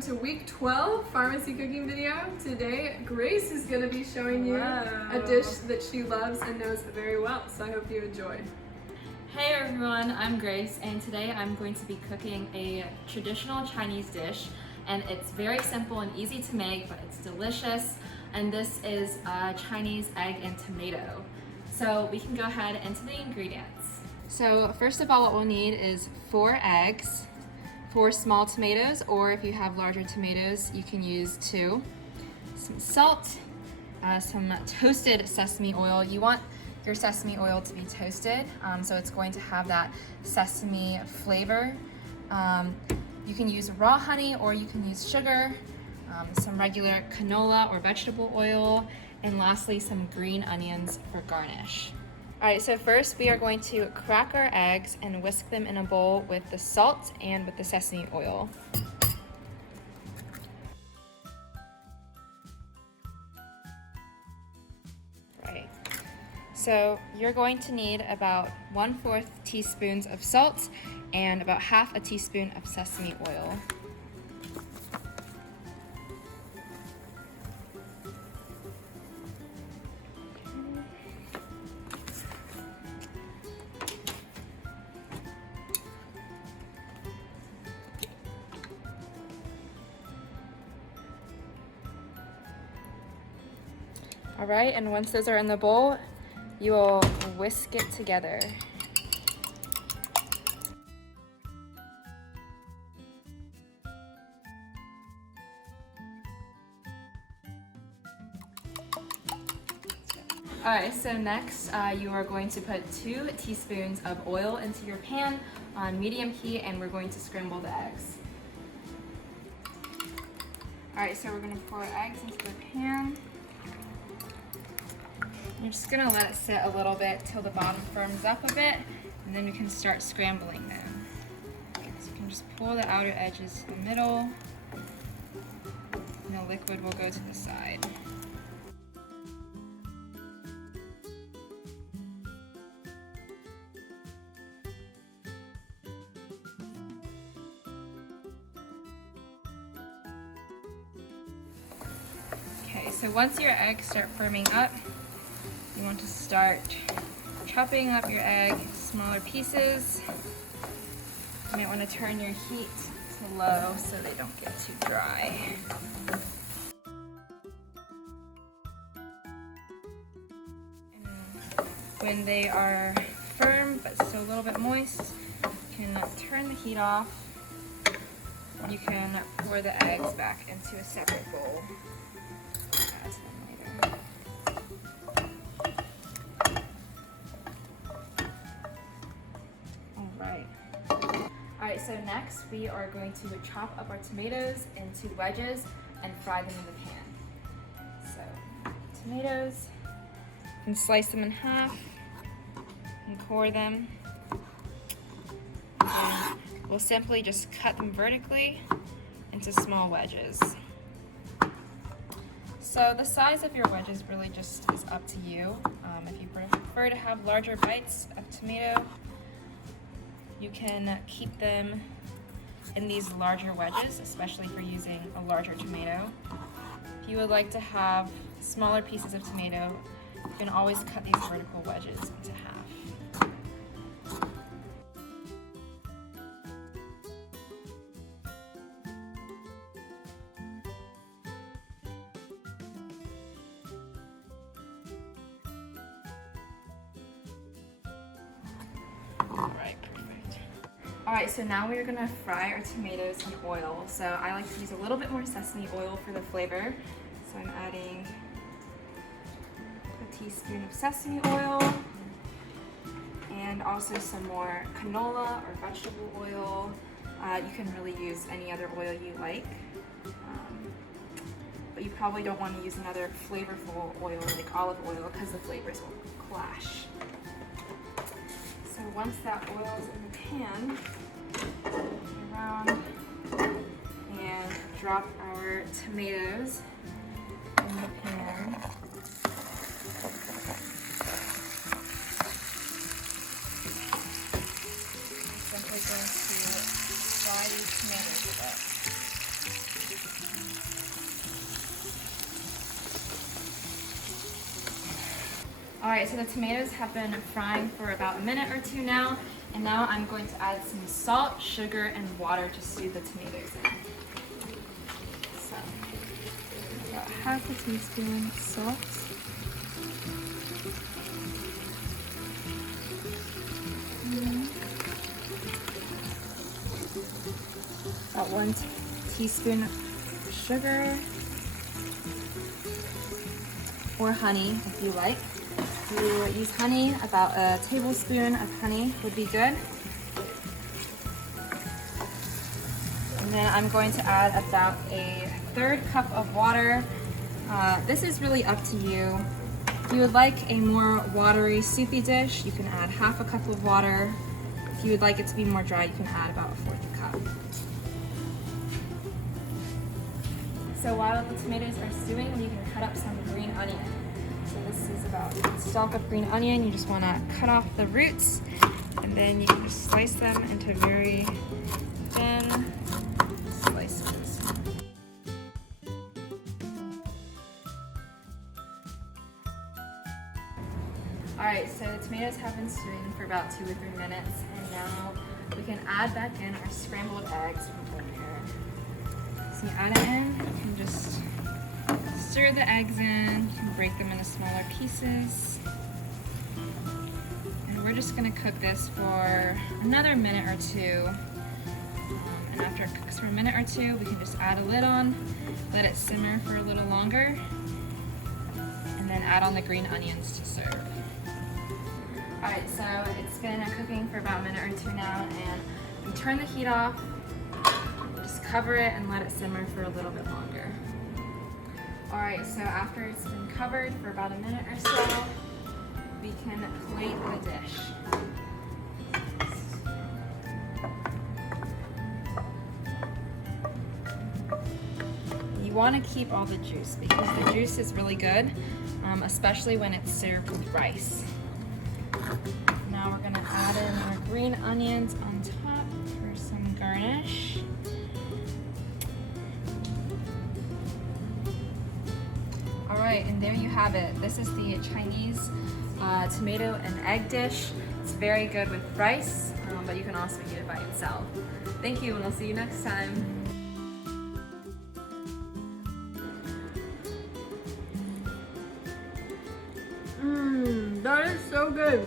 welcome to week 12 pharmacy cooking video. Today, Grace is going to be showing you a dish that she loves and knows very well, so I hope you enjoy. Hey everyone, I'm Grace, and today I'm going to be cooking a traditional Chinese dish, and it's very simple and easy to make, but it's delicious, and this is a Chinese egg and tomato. So we can go ahead into the ingredients. So first of all, what we'll need is 4 eggs, 4 small tomatoes, or if you have larger tomatoes, you can use 2. Some salt, some toasted sesame oil. You want your sesame oil to be toasted, so it's going to have that sesame flavor. You can use raw honey or you can use sugar, some regular canola or vegetable oil, and lastly some green onions for garnish. Alright, so first we are going to crack our eggs and whisk them in a bowl with the salt and with the sesame oil. Right. So you're going to need about 1/4 teaspoons of salt and about 1/2 teaspoon of sesame oil. All right, and once those are in the bowl, you will whisk it together. All right, so next you are going to put 2 teaspoons of oil into your pan on medium heat, and we're going to scramble the eggs. All right, so we're gonna pour eggs into the pan. You're just gonna let it sit a little bit till the bottom firms up a bit, and then we can start scrambling them. So you can just pull the outer edges to the middle, and the liquid will go to the side. Okay, so once your eggs start firming up, you want to start chopping up your egg into smaller pieces. You might want to turn your heat to low so they don't get too dry. And when they are firm but still a little bit moist, you can turn the heat off. You can pour the eggs back into a separate bowl. Add to them later. Alright, so next we are going to chop up our tomatoes into wedges and fry them in the pan. So, tomatoes, you can slice them in half and core them. And we'll simply just cut them vertically into small wedges. So the size of your wedges really just is up to you. If you prefer to have larger bites of tomato, you can keep them in these larger wedges, especially for using a larger tomato. If you would like to have smaller pieces of tomato, you can always cut these vertical wedges into half. Alright, so now we're gonna fry our tomatoes in oil. So I like to use a little bit more sesame oil for the flavor. So I'm adding a teaspoon of sesame oil and also some more canola or vegetable oil. You can really use any other oil you like. But you probably don't want to use another flavorful oil like olive oil because the flavors will clash. So once that oil is in the pan, turn around and drop our tomatoes in the pan. I'm simply going to fry these tomatoes a bit. Alright, so the tomatoes have been frying for about a minute or two now, and now I'm going to add some salt, sugar, and water to stew the tomatoes in. So, about half a teaspoon salt. About 1 teaspoon sugar, or honey if you like. If you use honey, about a tablespoon of honey would be good. And then I'm going to add about a 1/3 cup of water. This is really up to you. If you would like a more watery, soupy dish, you can add half a cup of water. If you would like it to be more dry, you can add about a 1/4 cup. So while the tomatoes are stewing, you can cut up some green onion. So this is about a stalk of green onion. You just want to cut off the roots, and then you can just slice them into very thin slices. Alright, so the tomatoes have been stewing for about 2 or 3 minutes, and now we can add back in our scrambled eggs from earlier. So you add it in, you can just stir the eggs in, you can break them into smaller pieces. And we're just going to cook this for another minute or two. And after it cooks for a minute or two, we can just add a lid on, let it simmer for a little longer, and then add on the green onions to serve. Alright, so it's been cooking for about a minute or two now, and we turn the heat off. Just cover it and let it simmer for a little bit longer. Alright, so after it's been covered for about a minute or so, we can plate the dish. You want to keep all the juice because the juice is really good, especially when it's served with rice. Now we're going to add in our green onions on top for some garnish. Alright, and there you have it. This is the Chinese tomato and egg dish. It's very good with rice, but you can also eat it by itself. Thank you, and I'll see you next time. That is so good.